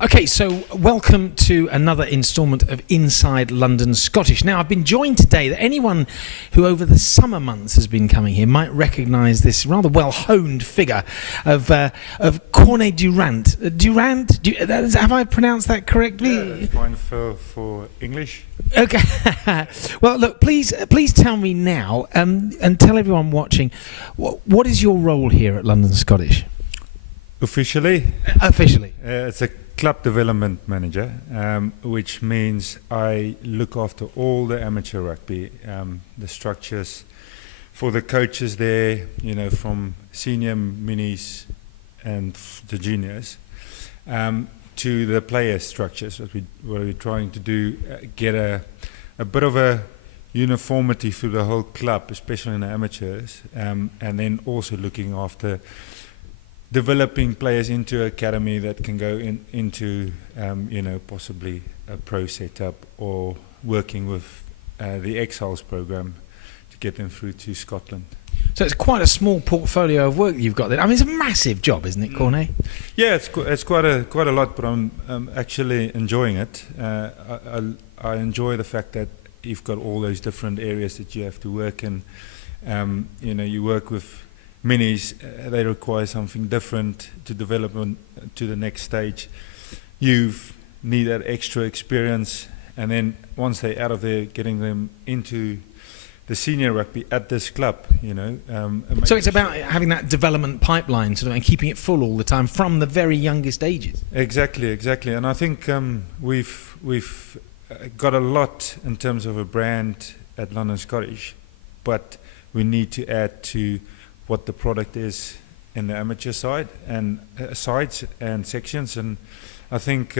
Okay, so welcome to another instalment of Inside London Scottish. Now, I've been joined today that anyone who over the summer months has been coming here might recognise this rather well-honed figure of Corne Durant. Have I pronounced that correctly? Yeah, that's fine for English. Okay. Well, look, please tell me now, and tell everyone watching, what is your role here at London Scottish? Officially? Officially. It's a club development manager, which means I look after all the amateur rugby, the structures for the coaches there, from senior minis and the juniors, to the player structures. What we're trying to do, get a bit of a uniformity through the whole club, especially in the amateurs, and then also looking after developing players into academy that can go into possibly a pro setup, or working with the Exiles program to get them through to Scotland. So it's quite a small portfolio of work you've got there. I mean, it's a massive job, isn't it, Corne? Yeah, it's quite a lot, but I'm actually enjoying it. I enjoy the fact that you've got all those different areas that you have to work in. You work with minis, they require something different to develop to the next stage. You need that extra experience, and then once they're out of there, getting them into the senior rugby at this club, So it's about having that development pipeline sort of, and keeping it full all the time from the very youngest ages. Exactly, and I think we've got a lot in terms of a brand at London Scottish, but we need to add to what the product is in the amateur side and sides and sections, and I think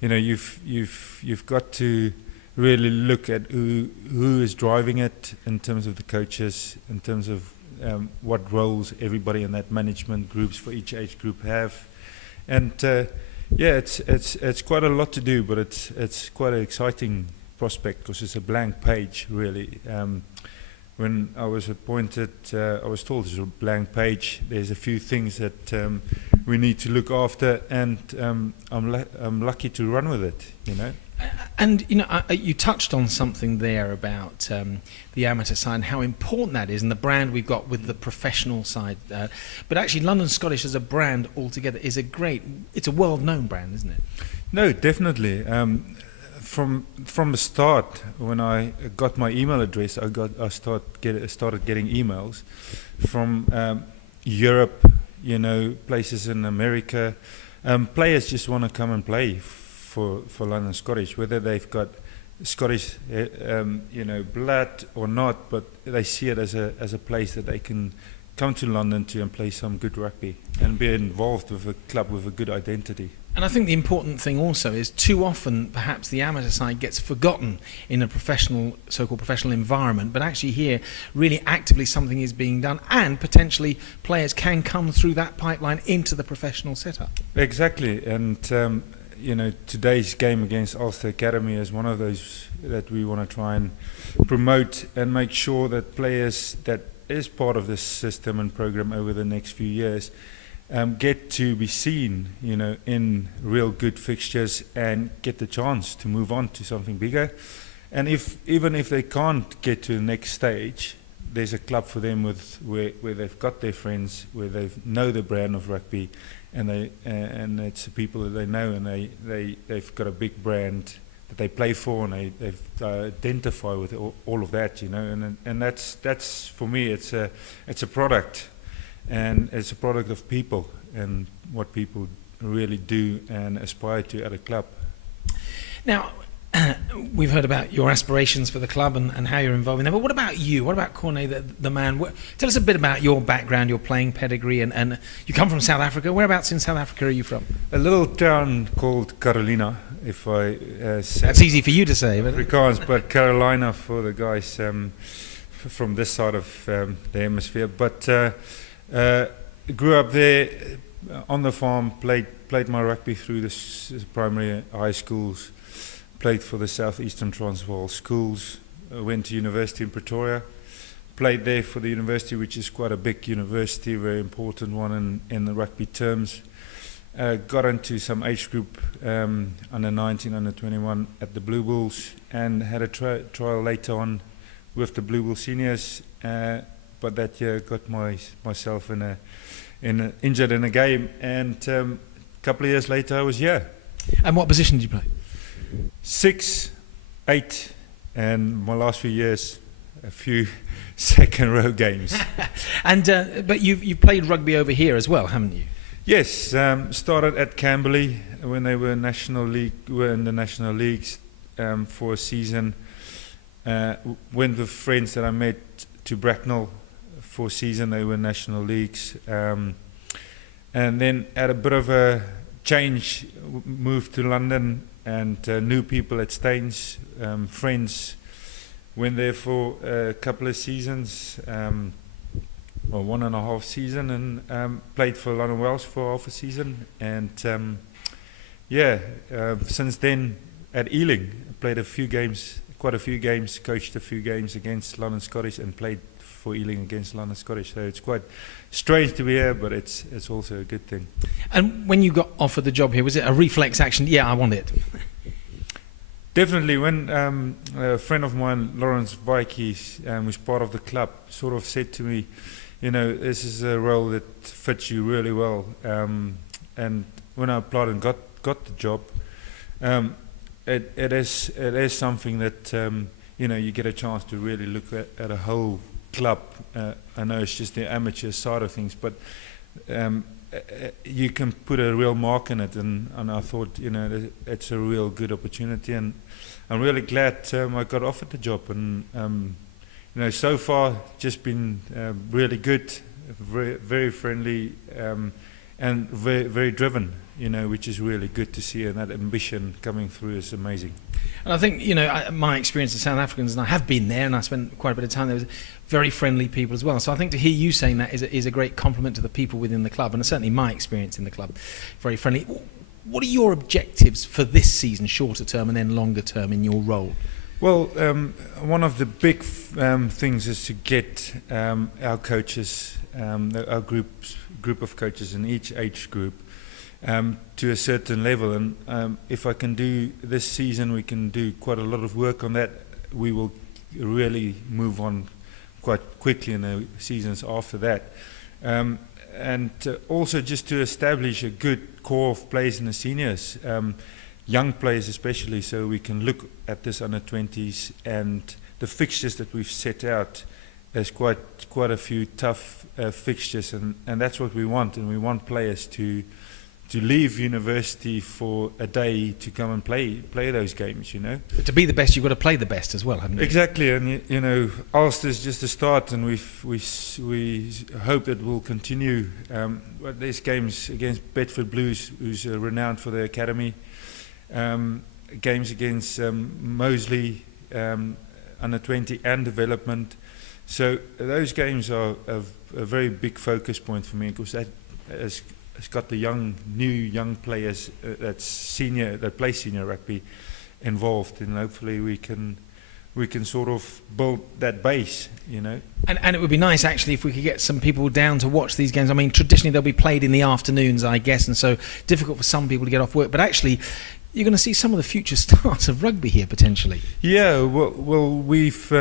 you've got to really look at who is driving it in terms of the coaches, in terms of what roles everybody in that management groups for each age group have, and it's quite a lot to do, but it's quite an exciting prospect because it's a blank page really. When I was appointed, I was told it's a blank page. There's a few things that we need to look after, and I'm lucky to run with it. And you touched on something there about the amateur side and how important that is, and the brand we've got with the professional side. But actually, London Scottish as a brand altogether is it's a world-known brand, isn't it? No, definitely. From the start, when I got my email address, I started getting emails from Europe, places in America. Players just want to come and play for London Scottish, whether they've got Scottish blood or not, but they see it as a place that they can come to London to and play some good rugby and be involved with a club with a good identity. And I think the important thing also is too often perhaps the amateur side gets forgotten in a so-called professional environment, but actually here really actively something is being done, and potentially players can come through that pipeline into the professional setup. Exactly, and today's game against Ulster Academy is one of those that we want to try and promote and make sure that players that is part of this system and program over the next few years get to be seen, in real good fixtures and get the chance to move on to something bigger. And even if they can't get to the next stage, there's a club for them where they've got their friends, where they know the brand of rugby, and it's the people that they know, and they've got a big brand that they play for, and they identify with all of that, and that's for me, it's a product. And it's a product of people and what people really do and aspire to at a club. Now, we've heard about your aspirations for the club and how you're involved in there, but what about you? What about Corne, the man? Tell us a bit about your background, your playing pedigree, and you come from South Africa. Whereabouts in South Africa are you from? A little town called Carolina, if I say. That's easy for you to say. Afrikaans, but Carolina for the guys from this side of the hemisphere. But grew up there on the farm, played my rugby through the primary high schools, played for the Southeastern Transvaal schools, went to university in Pretoria, played there for the university, which is quite a big university, very important one in the rugby terms. got into some age group, under 19, under 21 at the Blue Bulls, and had a trial later on with the Blue Bull seniors. But that year got myself injured in a game, and a couple of years later I was here. And what position did you play? 6, 8, and my last few years, a few second row games. And but you've played rugby over here as well, haven't you? Yes, started at Camberley when they were in the national leagues for a season. Went with friends that I met to Bracknell for a season. They were national leagues, and then had a bit of a change, moved to London and knew people at Staines, friends. Went there for a couple of seasons, well, 1.5 season, and played for London Welsh for half a season. And since then at Ealing, played quite a few games, coached a few games against London Scottish, and played for Ealing against London Scottish. So it's quite strange to be here, but it's also a good thing. And when you got offered the job here, was it a reflex action? Yeah, I want it. Definitely. When a friend of mine, Lawrence Vikey, who's part of the club, sort of said to me, this is a role that fits you really well. And when I applied and got the job, it is something that you get a chance to really look at a whole club. I know it's just the amateur side of things, but you can put a real mark in it, and I thought it's a real good opportunity, and I'm really glad I got offered the job. And so far just been really good, very, very friendly, and very, very driven, which is really good to see, and that ambition coming through is amazing. And I think, my experience of South Africans, and I have been there, and I spent quite a bit of time there, was very friendly people as well. So I think to hear you saying that is a great compliment to the people within the club, and certainly my experience in the club, very friendly. What are your objectives for this season, shorter term and then longer term, in your role? Well, one of the big things is to get our coaches, our group of coaches in each age group, to a certain level, and if I can do this season, we can do quite a lot of work on that. We will really move on quite quickly in the seasons after that, and also just to establish a good core of players in the seniors, young players especially, so we can look at this under 20s, and the fixtures that we've set out. There's quite a few tough fixtures, and that's what we want, and we want players to leave university for a day to come and play those games, But to be the best, you've got to play the best as well, haven't you? Exactly, and Ulster's just a start, and we hope that we'll continue. But there's games against Bedford Blues, who's renowned for their academy. Games against Moseley, under 20 and development. So those games are a very big focus point for me, because that has got the new young players that play senior rugby involved, and hopefully we can sort of build that base, And it would be nice actually if we could get some people down to watch these games. I mean, traditionally they'll be played in the afternoons, I guess, and so difficult for some people to get off work. But actually, you're going to see some of the future stars of rugby here potentially. Yeah, well, we've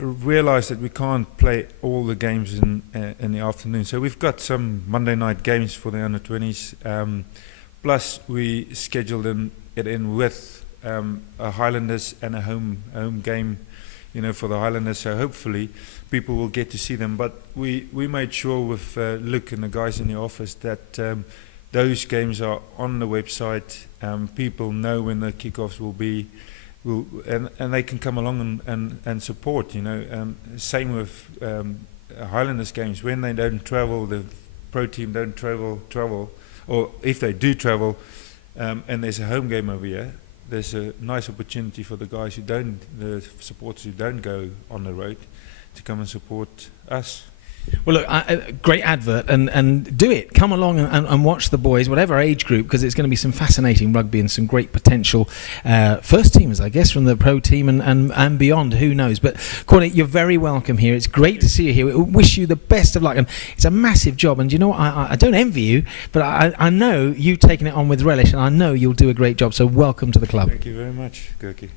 realised that we can't play all the games in the afternoon, so we've got some Monday night games for the under 20s. Plus, we scheduled it in with a Highlanders and a home game, for the Highlanders. So hopefully, people will get to see them. But we made sure with Luke and the guys in the office that those games are on the website. People know when the kickoffs will be. And they can come along and support, same with Highlanders games. When they don't travel, the pro team don't travel, or if they do travel, and there's a home game over here, there's a nice opportunity for the guys the supporters who don't go on the road, to come and support us. Well, look, great advert, and do it. Come along and watch the boys, whatever age group, because it's going to be some fascinating rugby and some great potential first teamers, I guess, from the pro team and beyond. Who knows? But Corne, you're very welcome here. It's great to see you here. We wish you the best of luck, and it's a massive job. And you know what? I don't envy you, but I know you've taken it on with relish, and I know you'll do a great job. So welcome to the club. Thank you very much, Kurkie.